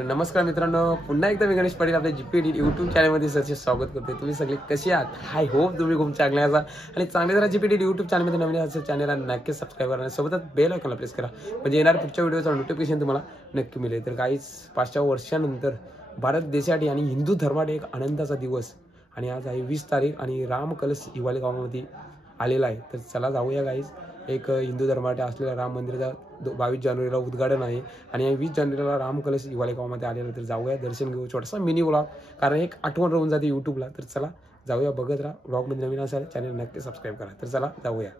नमस्कार मित्रांनो, पुन्हा एकदा मी गणेश पाटील आपल्या जीपीडी यूट्यूब चॅनलमध्ये सरचे स्वागत करते। तुम्ही सगळे कसे आहात? आय होप तुम्ही खूप चांगले आहात आणि चांगले जरा जीपीडी यूट्यूब चॅनलमध्ये नवीन असेल चॅनलला नक्की सबस्क्राइब करा आणि सोबतच बेल आयकॉनला प्रेस करा म्हणजे येणाऱ्या पुढच्या व्हिडिओचं नोटिफिकेशन तुम्हाला नक्की मिळेल। तर गाईस 5 वर्षांनंतर भारत देशासाठी आणि हिंदू धर्मासाठी एक आनंदाचा दिवस आणि आज आहे 20 तारीख आणि रामकलश हिवाले गावामध्ये आलेला आहे। तर चला जाऊया गाईस। एक हिंदू धर्मासाठी असलेल्या राम मंदिराचा 22 जानेवारीला उद्घाटन आहे आणि 20 जानेवारीला रामकलश हिवाले गावामध्ये आलेला। तर जाऊया दर्शन घेऊ, छोटासा मिनी व्लॉग, कारण एक आठवण राहून जाते यूट्यूबला। तर चला जाऊया, बघत राहा। व्लॉगमध्ये नवीन असाल चॅनल नक्की सबस्क्राइब करा। तर चला जाऊया।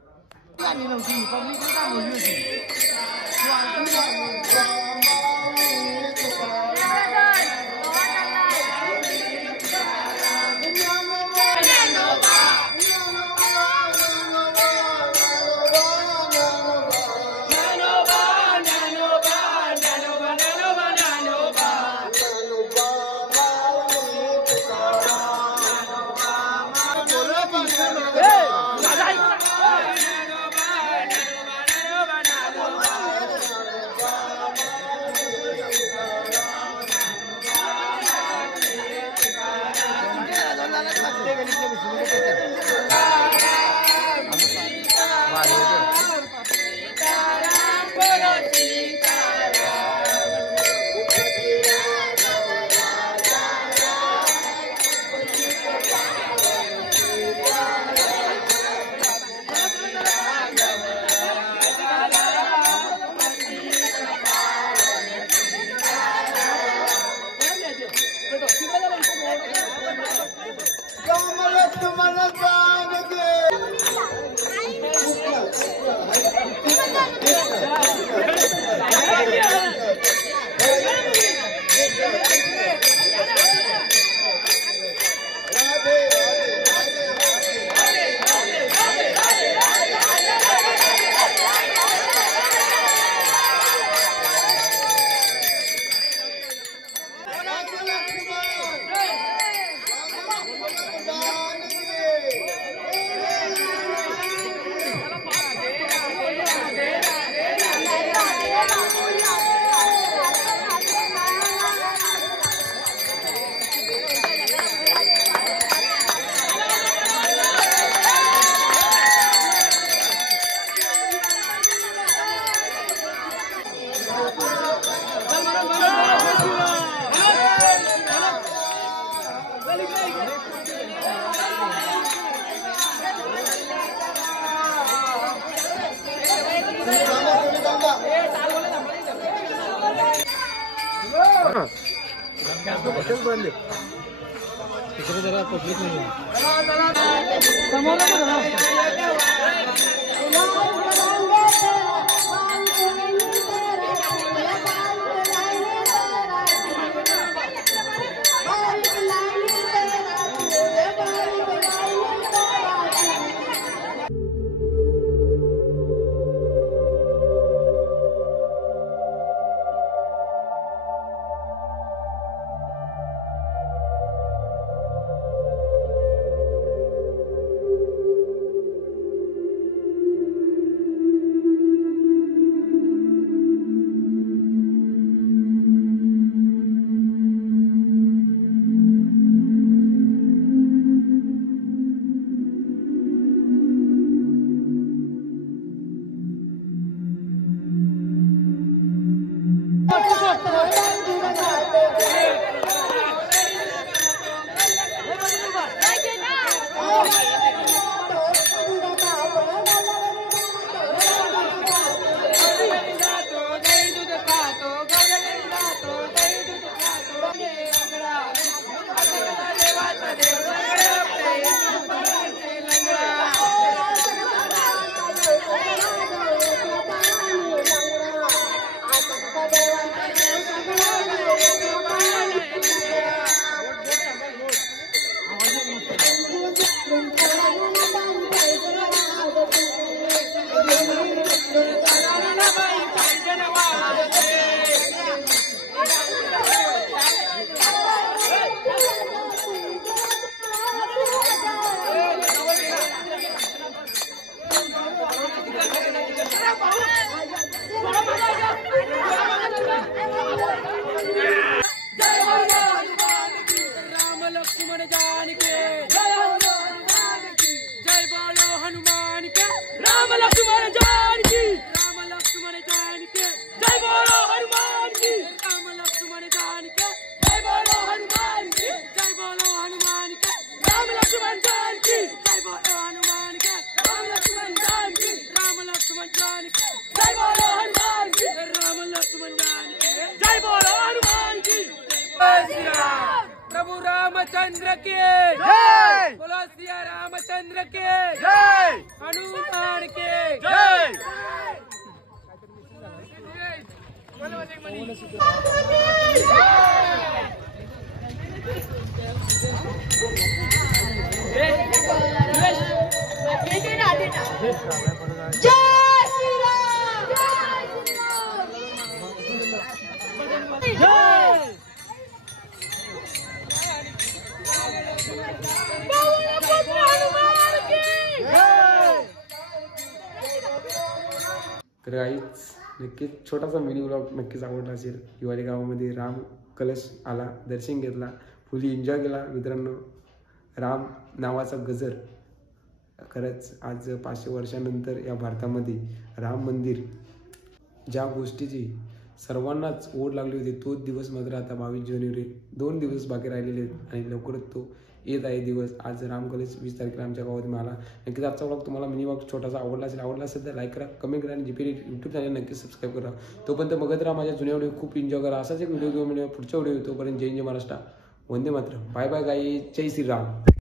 इकडे जरा पब्लिक नाही के जय बोलो हनुमान की राम लक्ष्मण जान के जय बोलो हनुमान की जय बोलो हनुमान के राम लक्ष्मण जान की जय बोलो हनुमान के राम लक्ष्मण जान की राम लक्ष्मण जान की जय बोलो हनुमान की राम लक्ष्मण जान की जय बोलो हनुमान की जय श्री राम प्रभु रामचंद्र के जय बोलो सिया रामचंद्र के जय हनुमान के जय तर गाईच नक्कीच छोटासा मिनी ब्लॉग नक्कीच आवडला असेल. हिवाळी गावामध्ये राम कलश आला, दर्शन घेतला, फुली एन्जॉय केला मित्रांनो. राम नावाचा गजर खरंच आज 500 वर्षानंतर या भारतामध्ये राम मंदिर ज्या गोष्टीची सर्वांनाच ओढ लागली होती तोच दिवस मात्र आता 22 जानेवारी 2 दिवस बाकी राहिलेले आहेत आणि लवकरच तो येत आहे दिवस. आज रामकलश 20 तारखेला आमच्या गावात आला. नक्कीच आजचा ब्लॉग तुम्हाला मिनी ब्लॉग छोटासा आवडला असेल तर लाईक करा, कमेंट करा आणि जीपीडी यूट्यूब चॅनल नक्की सबस्क्राईब करा. तोपर्यंत बघत राहा माझ्या जुन्या व्हिडिओ, खूप एन्जॉय करा. असाच एक व्हिडिओ घेऊन पुढच्या व्हिडिओ. तोपर्यंत जय जय महाराष्ट्र, वंदे मातरम, बाय बाय गाई, जय श्रीराम.